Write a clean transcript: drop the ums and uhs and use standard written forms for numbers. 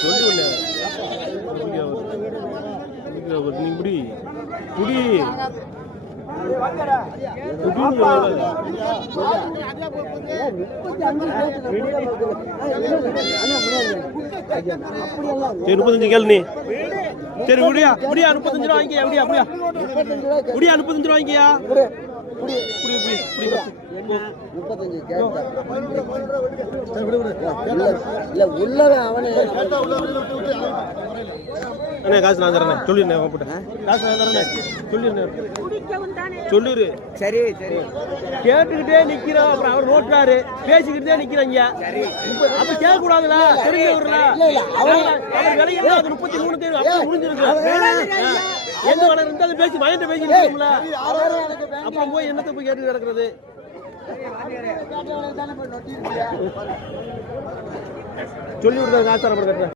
சொல்லி ஒண்ணு நீ புடி புடி சரி 35 கேளு நீ சரி முடியா முடியா 35 ரூபா வாங்கியா முடியா முடியா முடியா 35 ரூபா வாங்கியா காசு நான் தரேன் சொல்லிடுறேன் காசு நான் தரேன் சொல்லிடு சரி சரி கேட்டுக்கிட்டே நிக்கிறோம் அப்புறம் அவர் ரோட்டாரு பேசிக்கிட்டே நிக்கிறாங்க அப்ப கேட்க கூடாதுல தெரிஞ்சவர்ல அவர் விலையில 33 தேர்வு அப்ப முடிஞ்சிருக்கு எந்த வேலை இருந்தாலும் பேசி மயந்த பேசி நிற்கும்ல அப்புறம் போய் என்னத்தை போய் கேட்டு கிடக்குறது சொல்லி விடுறது காசு தர